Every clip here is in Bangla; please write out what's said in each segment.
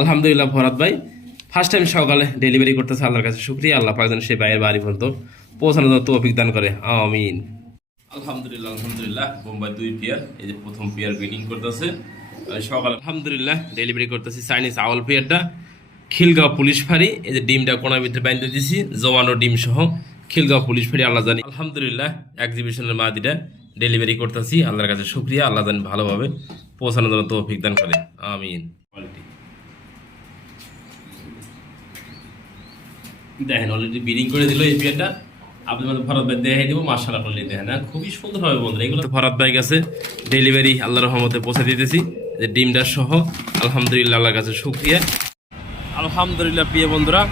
আলহামদুলিল্লাহ ফরাদ ভাই ফার্স্ট টাইম সকালে ডেলিভারি করতেছে। আল্লাহর কাছে শুকরিয়া, আল্লাহ পাক যেন সেই ভাইয়ের বাড়ি পর্যন্ত পৌঁছানোর জন্য তৌফিক দান করে, আমিন। আলহামদুলিল্লাহ আলহামদুলিল্লাহ বোম্বাই 2 পেয়ার, এই যে প্রথম পেয়ার বিডিং করতেছে সকালে। আলহামদুলিল্লাহ ডেলিভারি করতেছি চাইনিজ আউল পেয়ারটা, খিলগাঁও পুলিশ ফাঁড়ি। এই যে ডিমটা কোনার ভিতরে বাইন্ধে দিছি, জওয়ানো ডিম সহ খিলগাঁও পুলিশ ফাঁড়ি, আল্লাহ জানি। আলহামদুলিল্লাহ এক্সিবিশনের মাদিটা ডেলিভারি করতেছি, আল্লাহর কাছে শুকরিয়া, আল্লাহ জানি ভালোভাবে পৌঁছানোর জন্য তৌফিক দান করে, আমিন। দেখেন অলরেডি বিডিং করে দিল এই পেয়ারটা, আপনাদের ফরাদ ভাই দেখাই দিব। মাশাআল্লাহ করলে দেখেন না, খুবই সুন্দর হবে বন্ধুরা। এগুলো তো ফরাদ ভাই কাছে ডেলিভারি আল্লাহর রহমতে পৌঁছে দিতেছি, যে ডিমটা সহ। আলহামদুলিল্লাহ, আল্লাহর কাছে শুকরিয়া। আলহামদুলিল্লাহ প্রিয় বন্ধুরা,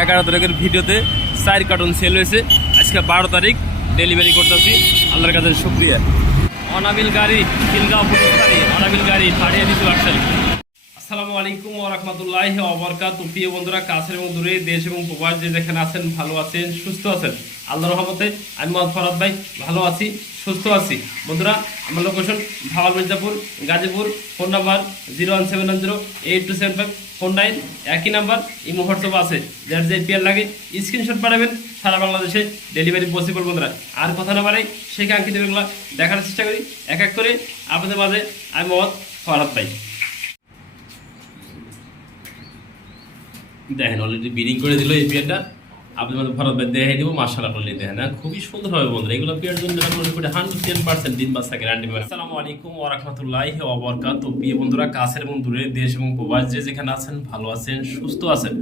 11 তারিখের ভিডিওতে 4 কার্টন সেল হয়েছে। আজকে 12 তারিখ ডেলিভারি করতেছি, আল্লাহর কাছে শুকরিয়া। অনাবিল গাড়ি, খিলগাঁও পুলিশ গাড়ি, অনাবিল গাড়ি পাঠিয়ে দিতে পারছেন। আসসালামু আলাইকুম ওয়া রাহমাতুল্লাহি ওয়া বারাকাতুহু। প্রিয় বন্ধুরা, কাছের এবং দূরে, দেশ এবং প্রবাস যে যেখানে আছেন, ভালো আছেন, সুস্থ আছেন, আল্লাহর রহমতে আমি মোহাম্মদ ফরাদ ভাই ভালো আছি, সুস্থ আছি। বন্ধুরা, আমার location Bhawal Mirzapur, Gazipur. Phone number 01710827549, একই নাম্বার। এই হোয়াটসঅ্যাপ আছে, যার যে পেয়ার লাগে স্ক্রিনশট পাঠাবেন, সারা বাংলাদেশে ডেলিভারি পসিবল। বন্ধুরা, আর কথা না বাড়াই, সেই কাঙ্ক্ষিত এগুলো দেখার চেষ্টা করি এক এক করে আপনাদের মাঝে। আমি মোহাম্মদ ফরাদ ভাই। দেখেন অলরেডি বিডিং করে দিল এই পেয়ারটা, আপনাদের ফরাদ ভাই দেখাই দিব। মাশাআল্লাহ করলে দেখেন না, খুবই সুন্দর হবে বন্ধুরা। এগুলো পেয়ার জন্য 100% ডিম বাচ্চা গ্যারান্টি পাবেন। আসসালামু আলাইকুম ওয়া রাহমাতুল্লাহি ওয়া বারাকাতুহু। প্রিয় বন্ধুরা, কাছের এবং দূরে, দেশ এবং প্রবাস যে যেখানে আছেন, ভালো আছেন, সুস্থ আছেন,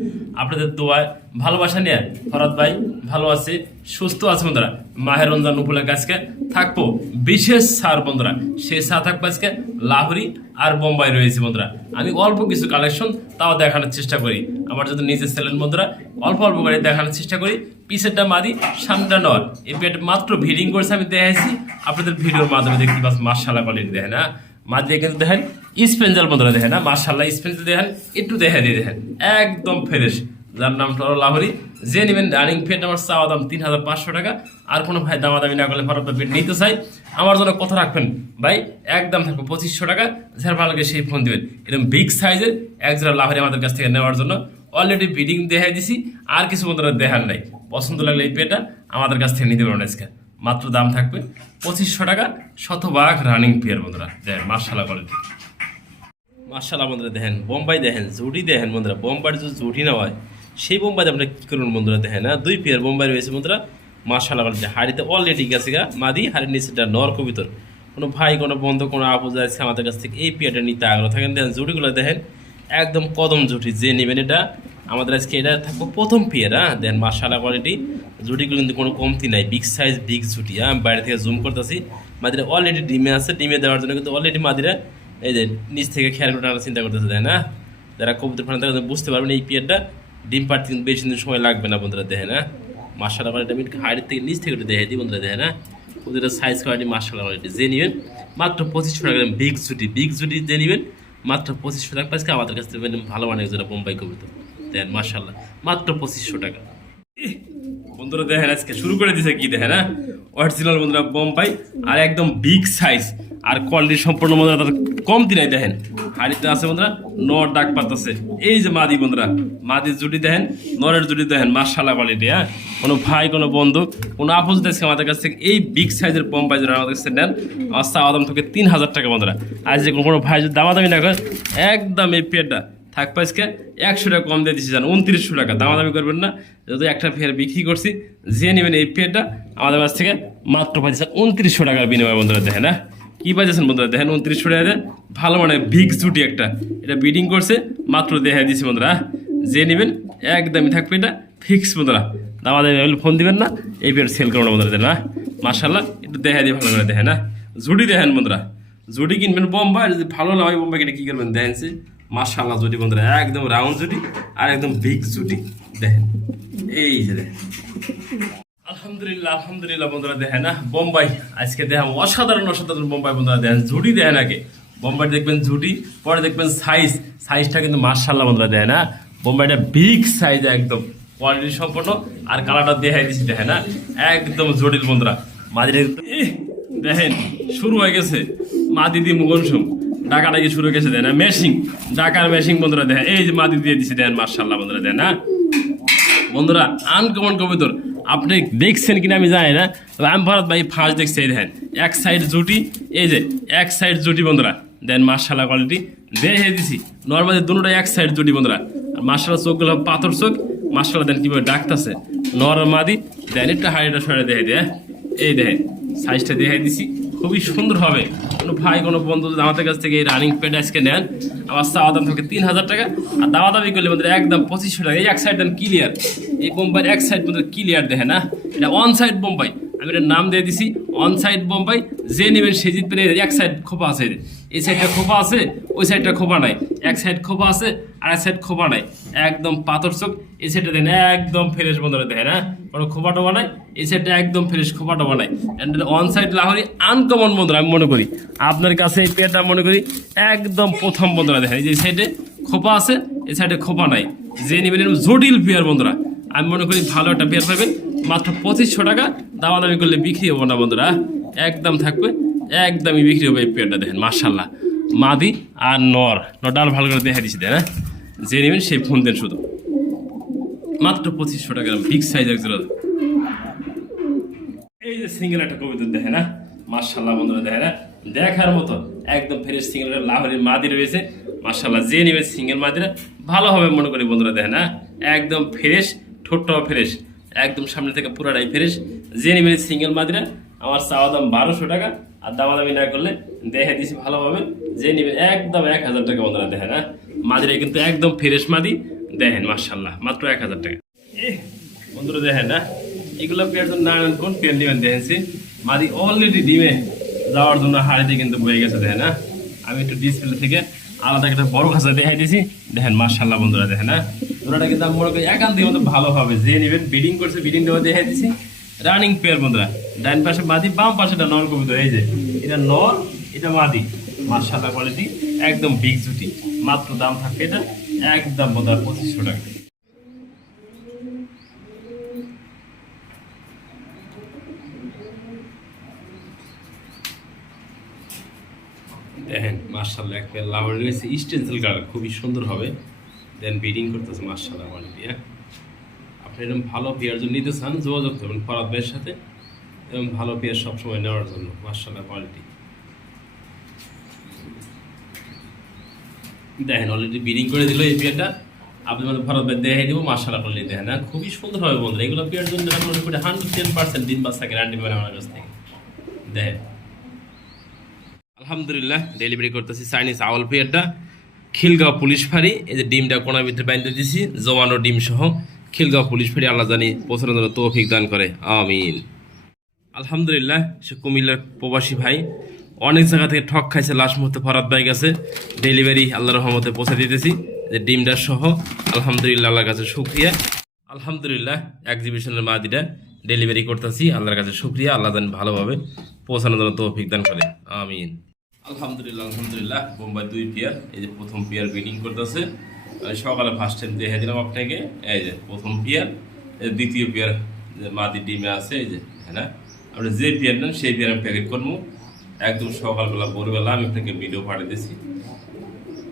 আপনাদের দোয়ায় ভালোবাসা নিয়ে ফরাদ ভাই ভালো আছে, সুস্থ আছে। বন্ধুরা, মাহে রমজান উপলক্ষে আজকে থাকবো বিশেষ ছাড় বন্ধুরা। সেই ছাড় থাকবো আজকে লাহোরি আর বোম্বাই রয়েছে বন্ধুরা। আমি অল্প কিছু কালেকশন তাও দেখানোর চেষ্টা করি, আমার যদি নিজের চ্যানেল বন্ধুরা, অল্প অল্প করে দেখানোর চেষ্টা করি। পিছেরটা মাদি, সামনেটা নর। এই পেট মাত্র ভিডিং করেছে, আমি দেখাইছি আপনাদের ভিডিওর মাধ্যমে দেখতে পাচ্ছি। মাশাআল্লাহ কোয়ালিটি দেখেন না, মাদি কিন্তু দেখেন স্পেঞ্জাল বন্ধুরা, দেখেন না মাশাআল্লাহ স্পেঞ্জাল দেখেন, একটু দেখা দিয়ে দেখেন একদম ফ্রেশ। যার নামটা হলো লাহোরি। যে নেবেন রানিং ফেট, আমার চাওয়া দাম 3500 টাকা। আর কোনো ভাই দামাদামি না করলে ফরাদ ভাই নিতে চাই, আমার জন্য কথা রাখবেন ভাই, একদম থাকবে 2500 টাকা। যার ভালো লাগে সেই ফোন দিবেন। এরকম বিগ সাইজের একজোড়া লাহোরি আমাদের কাছ থেকে নেওয়ার জন্য অলরেডি বিডিং দেখাই দিছি, আর কিছু বন্ধুরা দেখার নাই। পছন্দ লাগলে এই পেটা আমাদের কাছ থেকে নিতে পারবেন। আজকে মাত্র দাম থাকবে 2500 টাকা, শতভাগ রানিং পেয়ার বন্ধুরা। দেখেন মাশাআল্লাহ কোয়ালিটি, মাশাআল্লাহ বন্ধুরা। দেখেন বোম্বাই, দেখেন জুটি, দেখেন বন্ধুরা বোম্বাইয়ের যদি জুটি না হয়, সেই বোম্বাই আমরা কি করুন বন্ধুরা। দেখেন না, 2 পেয়ার বোম্বাই রয়েছে বন্ধুরা। মাশাআল্লাহ কোয়ালিটি, হাড়িতে অলরেডি গেছে গা মাদি, হাড়ির নিচেটা নর কবিতর। কোনো ভাই, কোনো বন্ধু, কোনো আপু যাচ্ছে আমাদের কাছ থেকে এই পেয়ারটা নিতে আগ্রহ থাকেন, দেখেন জুটিগুলো দেখেন একদম কদম জুটি। যে নেবেন এটা আমাদের আজকে এটা থাকবো প্রথম পেয়ার। হ্যাঁ দেখেন মাশাআল্লাহ কোয়ালিটি, জুটিগুলো কিন্তু কোনো কমতি নাই, বিগ সাইজ বিগ জুটি। হ্যাঁ বাইরে থেকে জুম করতেছি, মাদিরা অলরেডি ডিমে আছে। ডিমে দেওয়ার জন্য কিন্তু অলরেডি মাদিরা এই যে নিচ থেকে খেয়াল করে টানার চিন্তা করতেছে, দেয় না। যারা কবুতর ফার্ম তারা বুঝতে পারবেন এই পেয়ারটা ডিম পাড়তে কিন্তু বেশি দিন সময় লাগবে না বন্ধুরা। দেখে না মাশাআল্লাহ কোয়ালিটি, আমি হাড়ির থেকে নিচ থেকে একটু দেখে দিই বন্ধুরা। দেখে না ওদের সাইজ কোয়ালিটি মাশাআল্লাহ কোয়ালিটি। যে নেবেন মাত্র 2500 টাকা, বিগ জুটি, বিগ জুটি যে নেবেন মাত্র 2500 টাকা। আজকে আমাদের কাছ থেকে ভালো মানে যারা বোম্বাই কবুতর দেখেন মাশাআল্লাহ, মাত্র 2500 টাকা। বন্ধুরা দেখেন আজকে শুরু করে দিছে কি দেখেন না, অরিজিনাল বন্ধুরা বোম্বাই, আর একদম বিগ সাইজ, আর কোয়ালিটি সম্পূর্ণ বন্ধুরা কমতি নাই। দেখেন হাড়িতে আছে বন্ধুরা, নর ডাক পাতাছে। এই যে মাদি বন্ধুরা, মাদির জুটি দেখেন, নরের জুটি দেখেন মাশাআল্লাহ কোয়ালিটি। হ্যাঁ কোনো ভাই, কোনো বন্ধু, কোনো আপোজ দেখছে আমাদের কাছ থেকে এই বিগ সাইজের বোম্বাই যারা আমাদের কাছে নেন, আমার চাওয়া দাম থেকে 3000 টাকা বন্ধুরা। আজ যে কোনো ভাই যদি দামাদামি না করে, একদম এই পেয়ারটা থাকবে আজকে 100 টাকা কম দিয়ে দিচ্ছি, জান 2900 টাকা। দামাদামি করবেন না, যেহেতু একটা ফেয়ার বিক্রি করছি। যে নেবেন এই ফেয়ারটা আমাদের কাছ থেকে মাত্র পাইছেন 2900 টাকার বিনিময় বন্ধুরা। দেখেন না কি পাইছেন বন্ধুরা, দেখেন 2900 টাকা ভালো মানে বিগ জুটি একটা, এটা বিডিং করছে মাত্র দেখা দিচ্ছি বন্ধুরা। যে নেবেন একদমই থাকবে এটা ফিক্স বন্ধুরা। দামাদামি ফোন দিবেন না, এই ফেয়ার সেল করবো না বন্ধুরা। দেন না মাশাআল্লাহ, একটু দেখা দিয়ে ভালো করে দেখেন না। জুটি দেখেন বন্ধুরা, জুটি কিনবেন বোম্বাই, যদি ভালো না হয় বোম্বাই কিনে কী করবেন দেখেন সে মাশাআল্লাহ জুটি বন্ধুরা, একদম রাউন্ড জুটি আর একদম বিগ জুটি। দেখেন এই যে দেখেন আলহামদুলিল্লাহ আলহামদুলিল্লাহ বন্ধুরা। দেখেন না বোম্বাই আজকে দেখেন অসাধারণ অসাধারণ বোম্বাই বন্ধুরা। দেখেন জুটি দেখেন, আগে বোম্বাই দেখবেন জুটি, পরে দেখবেন সাইজ, সাইজটা কিন্তু মাশাআল্লাহ বন্ধুরা। দেখেন না বোম্বাইটা বিগ সাইজ, একদম কোয়ালিটি সম্পন্ন, আর কালারটা দেখাই দিচ্ছি। দেখেন না একদম জটিল বন্ধুরা। মাদির দেখেন শুরু হয়ে গেছে, মাদি দি মুগনসুম ডাকাডাকি শুরু গেছে দেন মেশিং ডাকার মেশিং বন্ধুরা দেখেন এই যে মাদি দিয়ে দিছে দেন মাশাআল্লাহ বন্ধুরা দেন না বন্ধুরা আনকমন কবুতর আপনি দেখছেন কিনা আমি জানি না তবে আমি ভরত ভাই ফার্স্ট দেখছি এই দেখেন এক সাইড জুটি এই যে এক সাইড জুটি বন্ধুরা দেন মাশাআল্লাহ কোয়ালিটি দেখে দিছি নরমালি দুটোটাই এক সাইড জুটি বন্ধুরা আর মাশাআল্লাহ চোখগুলো পাথর চোখ মাশাআল্লাহ দেন কিভাবে ডাকতেছে নর মাদি দেন একটা হাড়িটা সরে দেখে দেয় এই দেখেন সাইজটা দেখে দিছি খুবই সুন্দর হবে কোনো ভাই কোনো বন্ধু যদি আমাদের কাছ থেকে এই রানিং প্যাড আজকে নেন আমার চাওয়া দাম থাকে 3,000 টাকা আর দাওয়া দাবি করলে বন্ধুরা একদম 2500 টাকা এই এক সাইড দেন ক্লিয়ার এই বোম্বাইয়ের এক সাইড বন্ধুরা ক্লিয়ার দেখে না এটা অন সাইড বোম্বাই আমি এটার নাম দিয়ে দিছি অন সাইড বোম্বাই যে নেবেন সে জিতবেন এক সাইড খোপা আছে এই সাইডটা খোপা আছে ওই সাইডটা খোপা নাই এক সাইড খোপা আছে আর এক সাইড খোপা নাই একদম পাথর চোখ এই সাইডটা দেন একদম ফ্রেশ বন্ধুরা দেখে না কোনো খোপা টোপা নাই এই সাইডটা একদম ফ্রেশ খোপা টোপা নাই অন সাইড লাহোরি আনকমন বন্ধুরা আমি মনে করি আপনার কাছে এই পেয়ারটা মনে করি একদম প্রথম বন্ধুরা দেখেন এই যে সাইডে খোপা আছে এই সাইডে খোপা নাই যে নেবেন জটিল পেয়ার বন্ধুরা আমি মনে করি ভালো একটা পেয়ার পাবেন মাত্র 2500 টাকা দামাদামি করলে বিক্রি হবো না বন্ধুরা একদম থাকবে একদমই বিক্রি হবে এই পেয়ারটা দেখেন মাশাআল্লাহ মাদি আর নরটা ভালো করে দেখা দিচ্ছি তাই না যে নেবেন সেই ফোন দেন শুধু মাত্র 2500 টাকা বিগ সাইজ একজন এই যে সিঙ্গেল একটা কবিতা দেখে না মাশাআল্লাহ বন্ধুরা দেখে না দেখার মতো একদম ফ্রেশ সিঙ্গেল লাহোরের মাদি রয়েছে মাশাআল্লাহ যে নেবে সিঙ্গেল মাদিরা ভালো হবে মনে করি বন্ধুরা দেখে না একদম ফ্রেশ ঠোঁটটাও ফ্রেশ একদম সামনে থেকে পুরাটাই ফ্রেশ যে নেবেন সিঙ্গেল মাদিরা আমার চাওয়া দাম 1200 টাকা আর দামাদামি না করলে দেখে দিছি ভালোভাবে যে নেবেন একদম 1000 টাকা বন্ধুরা দেখে না মাদিরা কিন্তু একদম ফ্রেশ মাদি দেখেন মাশাআল্লাহ মাত্র 1000 টাকা বন্ধুরা দেখেন না এগুলো পেয়ার জন্য নানান কোন পেয়ার নেবেন দেখেছি মাদি অলরেডি ডিমে যাওয়ার জন্য হাড়িতে কিন্তু বয়ে গেছে দেখেন না আমি একটু ডিসপ্লে থেকে আলাদা একটা বড় খাঁচা দেখাই দিয়েছি দেখেন মাশাআল্লাহ বন্ধুরা দেখেন না ওটা কিন্তু আমি মনে করি একান্তের মতো ভালো হবে যে নেবেন বিডিং করছে বিডিং দেওয়া দেখাই দিয়েছি রানিং পেয়ার বন্ধুরা ডান পাশে মাদি বাম পাশেটা নর কবিতা এই যে এটা নর এটা মাদি মাশাআল্লাহ কোয়ালিটি একদম বিগ জুটি মাত্র দাম থাকবে এটা একদম বন্ধুরা 2500 টাকা দেখেন মাশাআল্লাহ এক পেয়ার লাভার রয়েছে স্টেনসিল কালার খুবই সুন্দর হবে দেন বিডিং করতেছে মাশাআল্লাহ কোয়ালিটি আপনি এরকম ভালো পেয়ার জন্য নিতে চান যোগাযোগ করবেন ফরাদ ভাইয়ের সাথে এবং ভালো পেয়ার সবসময় নেওয়ার জন্য মাশাআল্লাহ কোয়ালিটি দেখেন অলরেডি বিডিং করে দিল এই পেয়ারটা আপনি মানে ফরাদ ভাই দেখাই দেবো মাশাআল্লাহ কোয়ালিটি দেখেন না খুবই সুন্দর হবে বন্ধুরা এগুলো পেয়ার জন্য মনে করি 110% দিন বাচ্চা গ্যারান্টি পাবেন আমার কাছ থেকে দেখেন আলহামদুলিল্লাহ ডেলিভারি করতেছি চাইনিজ আউল পেয়ারটা খিলগাঁও পুলিশ ফাঁড়ি এই যে ডিমটা কোনার ভিতরে বাইন্ধে দিয়েছি জওয়ানো ডিম সহ খিলগাঁও পুলিশ ফাঁড়ি আল্লাহ জানি পৌঁছানোর জন্য তৌফিক দান করে আমিন আলহামদুলিল্লাহ সে কুমিল্লার প্রবাসী ভাই অনেক জায়গা থেকে ঠক খাইছে লাস্ট মুহূর্তে ফরাদ ভাই গেছে ডেলিভারি আল্লাহর রহমতে পৌঁছে দিতেছি যে ডিমটা সহ আলহামদুলিল্লাহ আল্লাহর কাছে শুকরিয়া আলহামদুলিল্লাহ এক্সিবিশনের মাদিটা ডেলিভারি করতেছি আল্লাহর কাছে শুকরিয়া আল্লাহ জানি ভালোভাবে পৌঁছানোর জন্য তৌফিক দান করে আমিন আলহামদুলিল্লাহ বোম্বাই 2 পেয়ার এই যে প্রথম পেয়ার বিডিং করতেছে সকালে ফার্স্ট টাইম দেখে দিলাম আপনাকে এই যে প্রথম পেয়ার দ্বিতীয় পেয়ার যে মাদি ডিমে আছে এই যে হ্যাঁ না আপনি যে পেয়ার নেন সেই পেয়ার আমি প্যাকেট করবো একদম সকালবেলা ভোরবেলা আমি আপনাকে ভিডিও পাঠিয়ে দিচ্ছি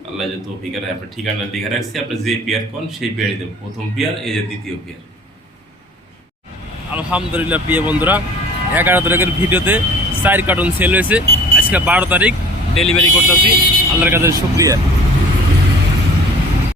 আল্লাহ যে তৌফিক আর আপনার ঠিকানা লিখে রাখছি আপনি যে পেয়ার পান সেই পেয়ারই দেবেন প্রথম পেয়ার এই যে দ্বিতীয় পেয়ার আলহামদুলিল্লাহ প্রিয় বন্ধুরা 11 তারিখের ভিডিওতে 4 কার্টন সেল হয়েছে আজকে 12 তারিখ ডেলিভারি করতেছি আল্লাহর কাছে শুকরিয়া